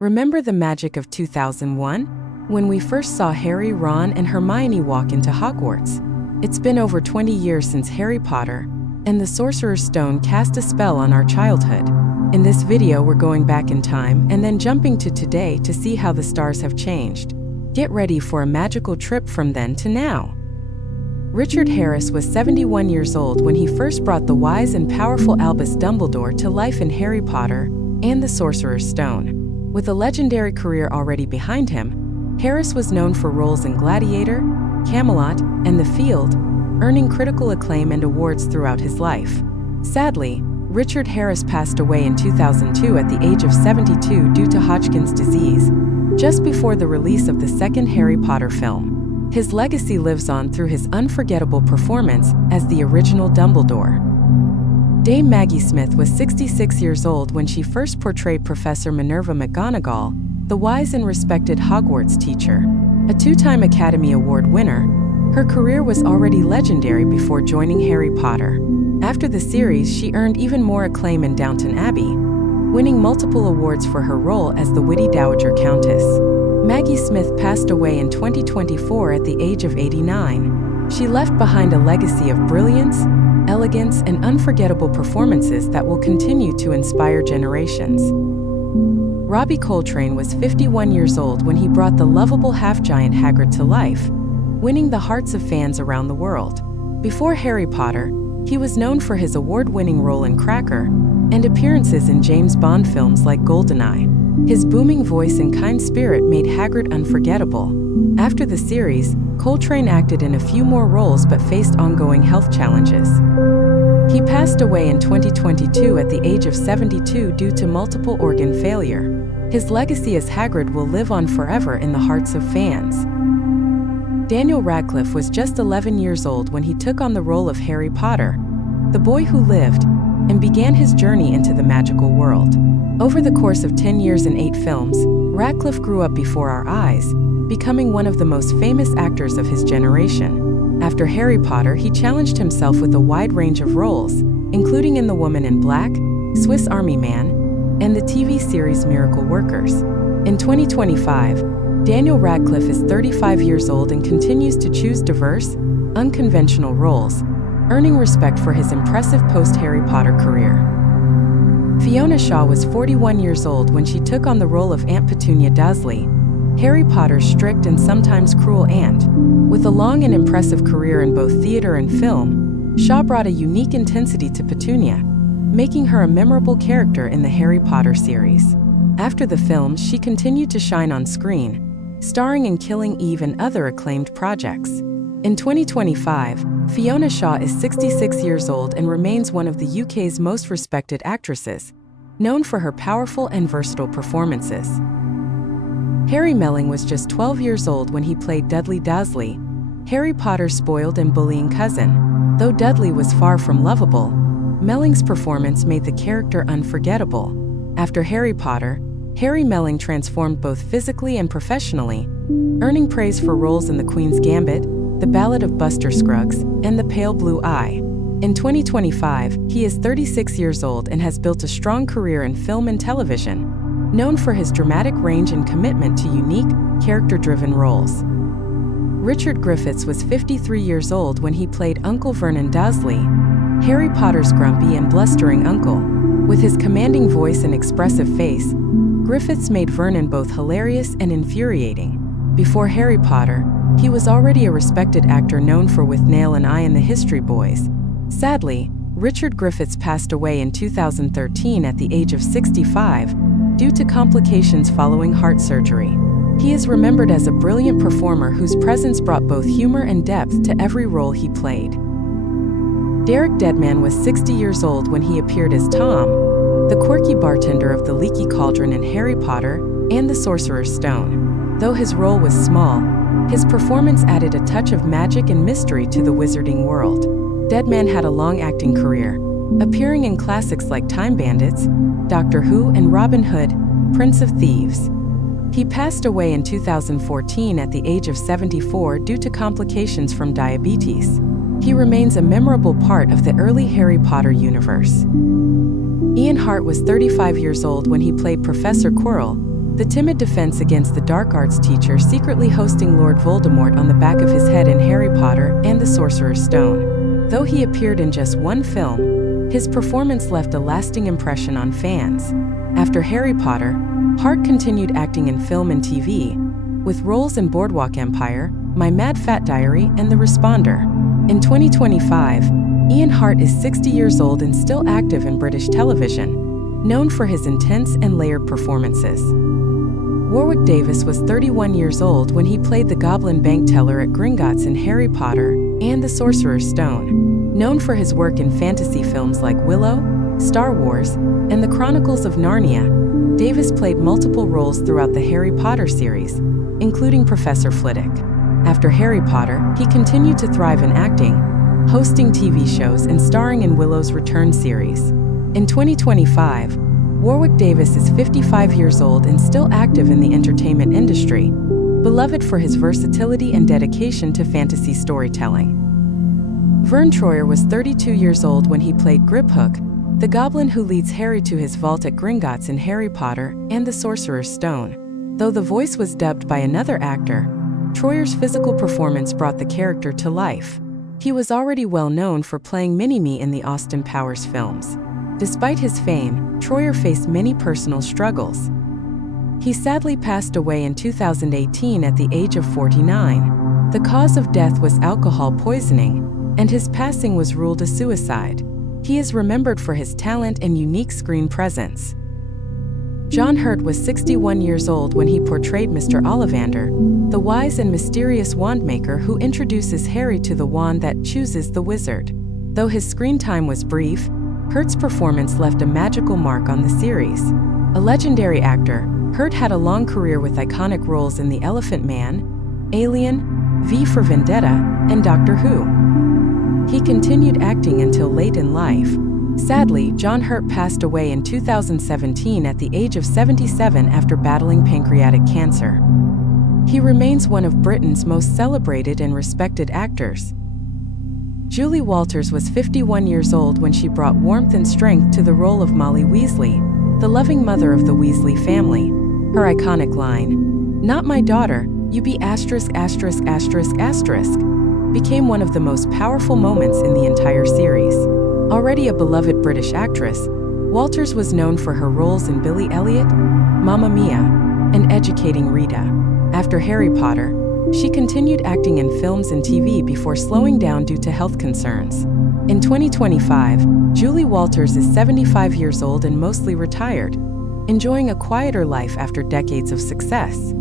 Remember the magic of 2001? When we first saw Harry, Ron, and Hermione walk into Hogwarts. It's been over 20 years since Harry Potter and the Sorcerer's Stone cast a spell on our childhood. In this video, we're going back in time and then jumping to today to see how the stars have changed. Get ready for a magical trip from then to now. Richard Harris was 71 years old when he first brought the wise and powerful Albus Dumbledore to life in Harry Potter and the Sorcerer's Stone. With a legendary career already behind him, Harris was known for roles in Gladiator, Camelot, and The Field, earning critical acclaim and awards throughout his life. Sadly, Richard Harris passed away in 2002 at the age of 72 due to Hodgkin's disease, just before the release of the second Harry Potter film. His legacy lives on through his unforgettable performance as the original Dumbledore. Dame Maggie Smith was 66 years old when she first portrayed Professor Minerva McGonagall, the wise and respected Hogwarts teacher. A two-time Academy Award winner, her career was already legendary before joining Harry Potter. After the series, she earned even more acclaim in Downton Abbey, winning multiple awards for her role as the witty Dowager Countess. Maggie Smith passed away in 2024 at the age of 89. She left behind a legacy of brilliance, elegance, and unforgettable performances that will continue to inspire generations. Robbie Coltrane was 51 years old when he brought the lovable half-giant Hagrid to life, winning the hearts of fans around the world. Before Harry Potter, he was known for his award-winning role in Cracker and appearances in James Bond films like GoldenEye. His booming voice and kind spirit made Hagrid unforgettable. After the series, Coltrane acted in a few more roles but faced ongoing health challenges. He passed away in 2022 at the age of 72 due to multiple organ failure. His legacy as Hagrid will live on forever in the hearts of fans. Daniel Radcliffe was just 11 years old when he took on the role of Harry Potter, the boy who lived, and began his journey into the magical world. Over the course of 10 years and 8 films, Radcliffe grew up before our eyes, becoming one of the most famous actors of his generation. After Harry Potter, he challenged himself with a wide range of roles, including in The Woman in Black, Swiss Army Man, and the TV series Miracle Workers. In 2025, Daniel Radcliffe is 35 years old and continues to choose diverse, unconventional roles, earning respect for his impressive post-Harry Potter career. Fiona Shaw was 41 years old when she took on the role of Aunt Petunia Dursley, Harry Potter's strict and sometimes cruel aunt. With a long and impressive career in both theater and film, Shaw brought a unique intensity to Petunia, making her a memorable character in the Harry Potter series. After the films, she continued to shine on screen, starring in Killing Eve and other acclaimed projects. In 2025, Fiona Shaw is 66 years old and remains one of the UK's most respected actresses, known for her powerful and versatile performances. Harry Melling was just 12 years old when he played Dudley Dursley, Harry Potter's spoiled and bullying cousin. Though Dudley was far from lovable, Melling's performance made the character unforgettable. After Harry Potter, Harry Melling transformed both physically and professionally, earning praise for roles in The Queen's Gambit, The Ballad of Buster Scruggs, and The Pale Blue Eye. In 2025, he is 36 years old and has built a strong career in film and television, known for his dramatic range and commitment to unique, character-driven roles. Richard Griffiths was 53 years old when he played Uncle Vernon Dursley, Harry Potter's grumpy and blustering uncle. With his commanding voice and expressive face, Griffiths made Vernon both hilarious and infuriating. Before Harry Potter, he was already a respected actor known for Withnail and I and the History Boys. Sadly, Richard Griffiths passed away in 2013 at the age of 65 due to complications following heart surgery. He is remembered as a brilliant performer whose presence brought both humor and depth to every role he played. Derek Deadman was 60 years old when he appeared as Tom, the quirky bartender of the Leaky Cauldron in Harry Potter and the Sorcerer's Stone. Though his role was small, his performance added a touch of magic and mystery to the wizarding world. Deadman had a long acting career, appearing in classics like Time Bandits, Doctor Who, and Robin Hood, Prince of Thieves. He passed away in 2014 at the age of 74 due to complications from diabetes. He remains a memorable part of the early Harry Potter universe. Ian Hart was 35 years old when he played Professor Quirrell, the timid defense against the dark arts teacher secretly hosting Lord Voldemort on the back of his head in Harry Potter and the Sorcerer's Stone. Though he appeared in just one film, his performance left a lasting impression on fans. After Harry Potter, Hart continued acting in film and TV, with roles in Boardwalk Empire, My Mad Fat Diary, and The Responder. In 2025, Ian Hart is 60 years old and still active in British television, known for his intense and layered performances. Warwick Davis was 31 years old when he played the Goblin bank teller at Gringotts in Harry Potter and the Sorcerer's Stone. Known for his work in fantasy films like Willow, Star Wars, and The Chronicles of Narnia, Davis played multiple roles throughout the Harry Potter series, including Professor Flitwick. After Harry Potter, he continued to thrive in acting, hosting TV shows and starring in Willow's Return series. In 2025, Warwick Davis is 55 years old and still active in the entertainment industry, beloved for his versatility and dedication to fantasy storytelling. Verne Troyer was 32 years old when he played Griphook, the goblin who leads Harry to his vault at Gringotts in Harry Potter and the Sorcerer's Stone. Though the voice was dubbed by another actor, Troyer's physical performance brought the character to life. He was already well known for playing Mini-Me in the Austin Powers films. Despite his fame, Troyer faced many personal struggles. He sadly passed away in 2018 at the age of 49. The cause of death was alcohol poisoning, and his passing was ruled a suicide. He is remembered for his talent and unique screen presence. John Hurt was 61 years old when he portrayed Mr. Ollivander, the wise and mysterious wandmaker who introduces Harry to the wand that chooses the wizard. Though his screen time was brief, Hurt's performance left a magical mark on the series. A legendary actor, Hurt had a long career with iconic roles in The Elephant Man, Alien, V for Vendetta, and Doctor Who. He continued acting until late in life. Sadly, John Hurt passed away in 2017 at the age of 77 after battling pancreatic cancer. He remains one of Britain's most celebrated and respected actors. Julie Walters was 51 years old when she brought warmth and strength to the role of Molly Weasley, the loving mother of the Weasley family. Her iconic line, "Not my daughter, you be asterisk asterisk asterisk asterisk," became one of the most powerful moments in the entire series. Already a beloved British actress, Walters was known for her roles in Billy Elliot, Mamma Mia, and Educating Rita. After Harry Potter, she continued acting in films and TV before slowing down due to health concerns. In 2025, Julie Walters is 75 years old and mostly retired, enjoying a quieter life after decades of success.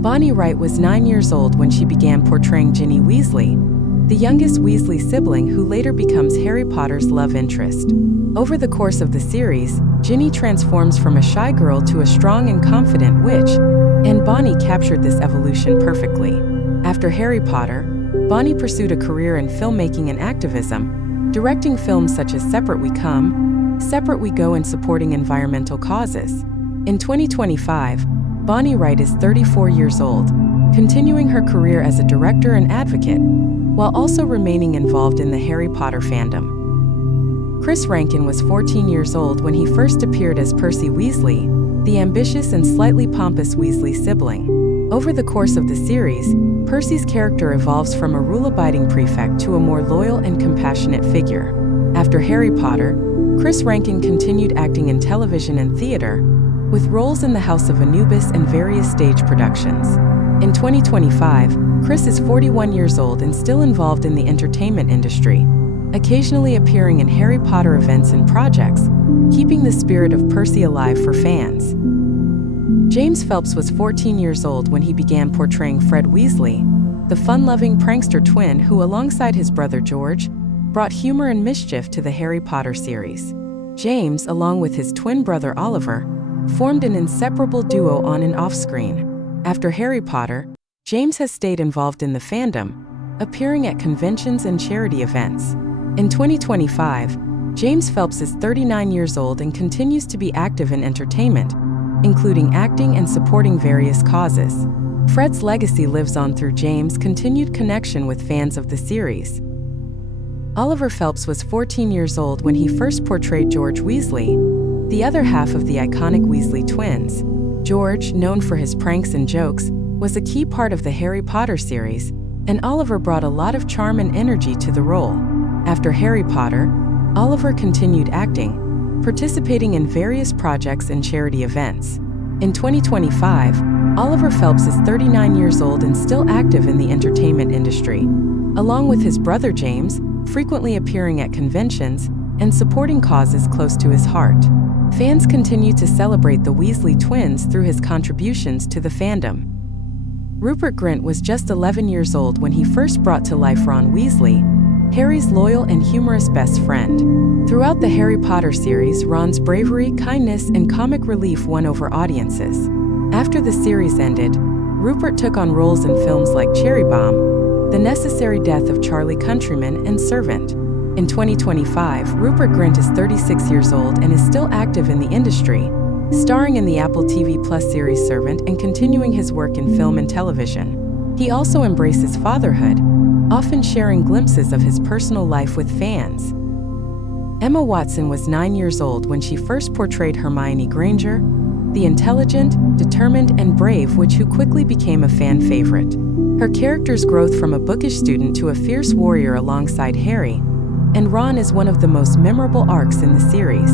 Bonnie Wright was 9 years old when she began portraying Ginny Weasley, the youngest Weasley sibling who later becomes Harry Potter's love interest. Over the course of the series, Ginny transforms from a shy girl to a strong and confident witch, and Bonnie captured this evolution perfectly. After Harry Potter, Bonnie pursued a career in filmmaking and activism, directing films such as Separate We Come, Separate We Go, and supporting environmental causes. In 2025, Bonnie Wright is 34 years old, continuing her career as a director and advocate, while also remaining involved in the Harry Potter fandom. Chris Rankin was 14 years old when he first appeared as Percy Weasley, the ambitious and slightly pompous Weasley sibling. Over the course of the series, Percy's character evolves from a rule-abiding prefect to a more loyal and compassionate figure. After Harry Potter, Chris Rankin continued acting in television and theater, with roles in the House of Anubis and various stage productions. In 2025, Chris is 41 years old and still involved in the entertainment industry, occasionally appearing in Harry Potter events and projects, keeping the spirit of Percy alive for fans. James Phelps was 14 years old when he began portraying Fred Weasley, the fun-loving prankster twin who, alongside his brother George, brought humor and mischief to the Harry Potter series. James, along with his twin brother Oliver, formed an inseparable duo on and off-screen. After Harry Potter, James has stayed involved in the fandom, appearing at conventions and charity events. In 2025, James Phelps is 39 years old and continues to be active in entertainment, including acting and supporting various causes. Fred's legacy lives on through James' continued connection with fans of the series. Oliver Phelps was 14 years old when he first portrayed George Weasley, the other half of the iconic Weasley twins. George, known for his pranks and jokes, was a key part of the Harry Potter series, and Oliver brought a lot of charm and energy to the role. After Harry Potter, Oliver continued acting, participating in various projects and charity events. In 2025, Oliver Phelps is 39 years old and still active in the entertainment industry, along with his brother James, frequently appearing at conventions and supporting causes close to his heart. Fans continue to celebrate the Weasley twins through his contributions to the fandom. Rupert Grint was just 11 years old when he first brought to life Ron Weasley, Harry's loyal and humorous best friend. Throughout the Harry Potter series, Ron's bravery, kindness, and comic relief won over audiences. After the series ended, Rupert took on roles in films like Cherry Bomb, The Necessary Death of Charlie Countryman, and Servant. In 2025, Rupert Grint is 36 years old and is still active in the industry, starring in the Apple TV Plus series Servant and continuing his work in film and television. He also embraces fatherhood, often sharing glimpses of his personal life with fans. Emma Watson was 9 years old when she first portrayed Hermione Granger, the intelligent, determined, and brave witch who quickly became a fan favorite. Her character's growth from a bookish student to a fierce warrior alongside Harry and Ron is one of the most memorable arcs in the series.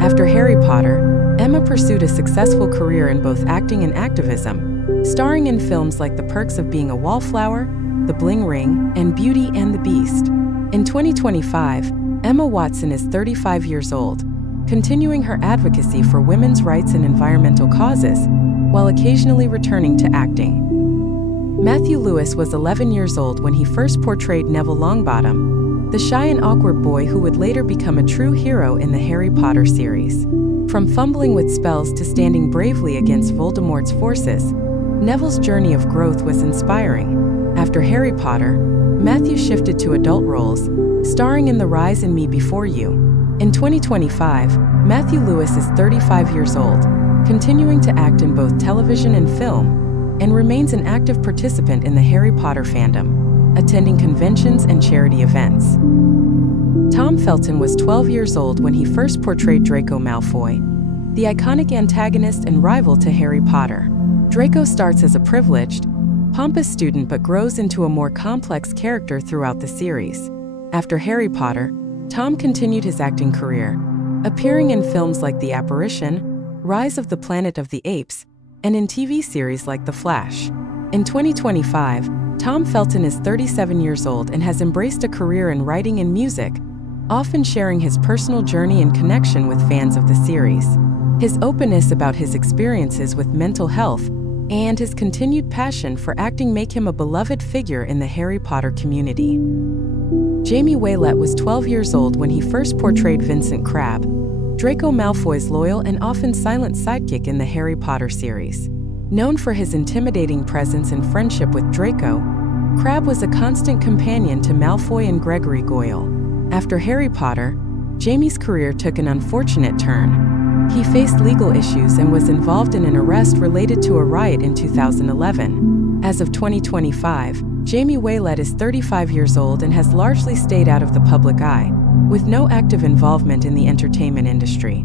After Harry Potter, Emma pursued a successful career in both acting and activism, starring in films like The Perks of Being a Wallflower, The Bling Ring, and Beauty and the Beast. In 2025, Emma Watson is 35 years old, continuing her advocacy for women's rights and environmental causes, while occasionally returning to acting. Matthew Lewis was 11 years old when he first portrayed Neville Longbottom, the shy and awkward boy who would later become a true hero in the Harry Potter series. From fumbling with spells to standing bravely against Voldemort's forces, Neville's journey of growth was inspiring. After Harry Potter, Matthew shifted to adult roles, starring in The Rise and Me Before You. In 2025, Matthew Lewis is 35 years old, continuing to act in both television and film, and remains an active participant in the Harry Potter fandom, attending conventions and charity events. Tom Felton was 12 years old when he first portrayed Draco Malfoy, the iconic antagonist and rival to Harry Potter. Draco starts as a privileged, pompous student but grows into a more complex character throughout the series. After Harry Potter, Tom continued his acting career, appearing in films like The Apparition, Rise of the Planet of the Apes, and in TV series like The Flash. In 2025, Tom Felton is 37 years old and has embraced a career in writing and music, often sharing his personal journey and connection with fans of the series. His openness about his experiences with mental health and his continued passion for acting make him a beloved figure in the Harry Potter community. Jamie Waylett was 12 years old when he first portrayed Vincent Crabbe, Draco Malfoy's loyal and often silent sidekick in the Harry Potter series. Known for his intimidating presence and friendship with Draco, Crabbe was a constant companion to Malfoy and Gregory Goyle. After Harry Potter, Jamie's career took an unfortunate turn. He faced legal issues and was involved in an arrest related to a riot in 2011. As of 2025, Jamie Waylett is 35 years old and has largely stayed out of the public eye, with no active involvement in the entertainment industry.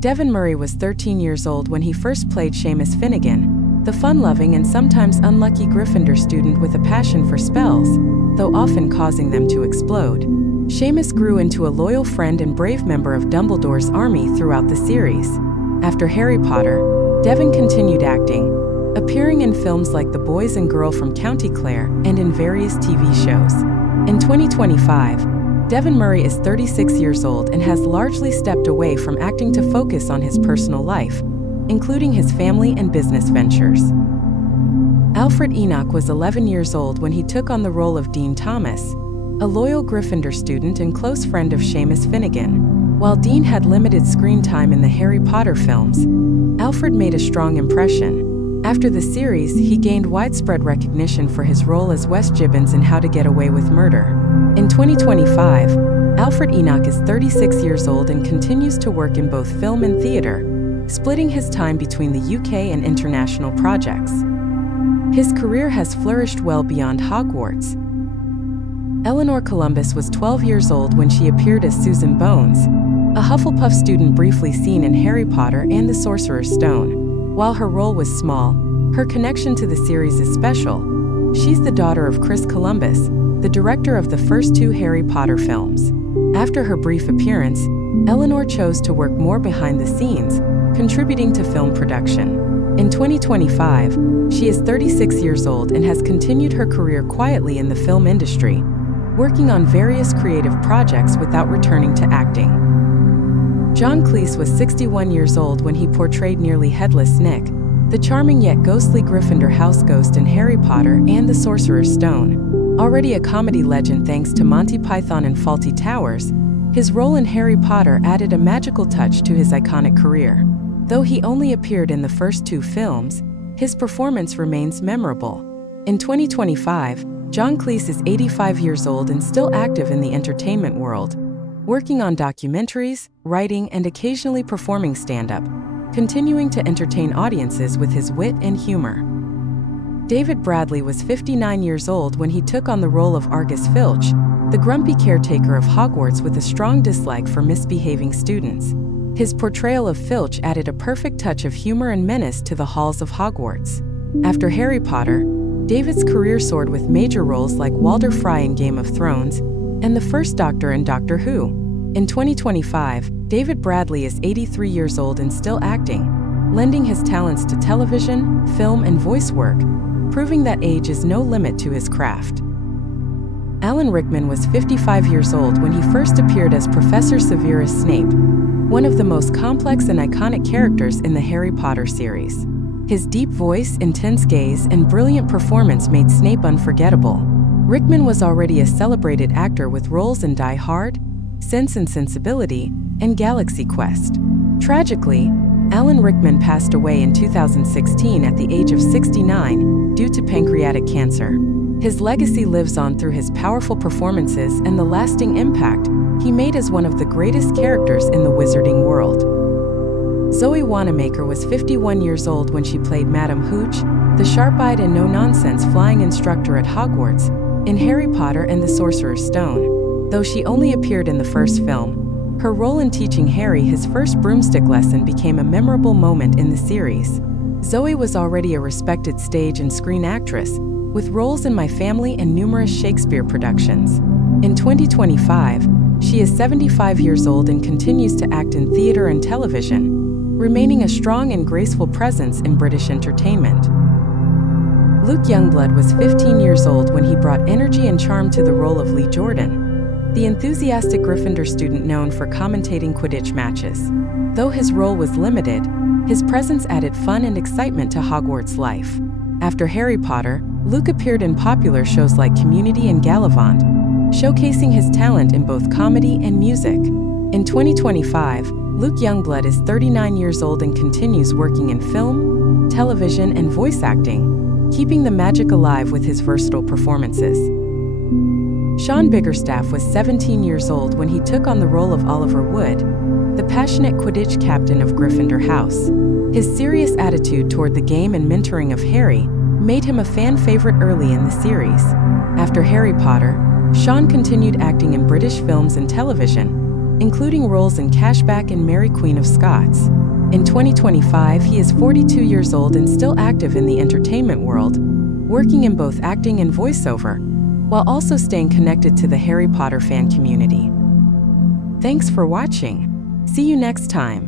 Devon Murray was 13 years old when he first played Seamus Finnegan, the fun-loving and sometimes unlucky Gryffindor student with a passion for spells, though often causing them to explode. Seamus grew into a loyal friend and brave member of Dumbledore's army throughout the series. After Harry Potter, Devon continued acting, appearing in films like The Boys and Girl from County Clare and in various TV shows. In 2025, Devon Murray is 36 years old and has largely stepped away from acting to focus on his personal life, including his family and business ventures. Alfred Enoch was 11 years old when he took on the role of Dean Thomas, a loyal Gryffindor student and close friend of Seamus Finnegan. While Dean had limited screen time in the Harry Potter films, Alfred made a strong impression. After the series, he gained widespread recognition for his role as Wes Gibbons in How to Get Away with Murder. In 2025, Alfred Enoch is 36 years old and continues to work in both film and theater, splitting his time between the UK and international projects. His career has flourished well beyond Hogwarts. Eleanor Columbus was 12 years old when she appeared as Susan Bones, a Hufflepuff student briefly seen in Harry Potter and the Sorcerer's Stone. While her role was small, her connection to the series is special. She's the daughter of Chris Columbus, the director of the first 2 Harry Potter films. After her brief appearance, Eleanor chose to work more behind the scenes, contributing to film production. In 2025, she is 36 years old and has continued her career quietly in the film industry, working on various creative projects without returning to acting. John Cleese was 61 years old when he portrayed nearly headless Nick, the charming yet ghostly Gryffindor house ghost in Harry Potter and the Sorcerer's Stone. Already a comedy legend thanks to Monty Python and Fawlty Towers, his role in Harry Potter added a magical touch to his iconic career. Though he only appeared in the first 2 films, his performance remains memorable. In 2025, John Cleese is 85 years old and still active in the entertainment world, working on documentaries, writing, and occasionally performing stand-up, continuing to entertain audiences with his wit and humor. David Bradley was 59 years old when he took on the role of Argus Filch, the grumpy caretaker of Hogwarts with a strong dislike for misbehaving students. His portrayal of Filch added a perfect touch of humor and menace to the halls of Hogwarts. After Harry Potter, David's career soared with major roles like Walder Frey in Game of Thrones and the First Doctor in Doctor Who. In 2025, David Bradley is 83 years old and still acting, lending his talents to television, film, and voice work, proving that age is no limit to his craft. Alan Rickman was 55 years old when he first appeared as Professor Severus Snape, one of the most complex and iconic characters in the Harry Potter series. His deep voice, intense gaze, and brilliant performance made Snape unforgettable. Rickman was already a celebrated actor with roles in Die Hard, Sense and Sensibility, and Galaxy Quest. Tragically, Alan Rickman passed away in 2016 at the age of 69 due to pancreatic cancer. His legacy lives on through his powerful performances and the lasting impact he made as one of the greatest characters in the wizarding world. Zoë Wanamaker was 51 years old when she played Madame Hooch, the sharp-eyed and no-nonsense flying instructor at Hogwarts, in Harry Potter and the Sorcerer's Stone. Though she only appeared in the first film, her role in teaching Harry his first broomstick lesson became a memorable moment in the series. Zoë was already a respected stage and screen actress, with roles in My Family and numerous Shakespeare productions. In 2025, she is 75 years old and continues to act in theater and television, remaining a strong and graceful presence in British entertainment. Luke Youngblood was 15 years old when he brought energy and charm to the role of Lee Jordan, the enthusiastic Gryffindor student known for commentating Quidditch matches. Though his role was limited, his presence added fun and excitement to Hogwarts life. After Harry Potter, Luke appeared in popular shows like Community and Gallivant, showcasing his talent in both comedy and music. In 2025, Luke Youngblood is 39 years old and continues working in film, television, and voice acting, keeping the magic alive with his versatile performances. Sean Biggerstaff was 17 years old when he took on the role of Oliver Wood, the passionate Quidditch captain of Gryffindor House. His serious attitude toward the game and mentoring of Harry made him a fan favorite early in the series. After Harry Potter, Sean continued acting in British films and television, including roles in Cashback and Mary Queen of Scots. In 2025, he is 42 years old and still active in the entertainment world, working in both acting and voiceover, while also staying connected to the Harry Potter fan community. Thanks for watching. See you next time.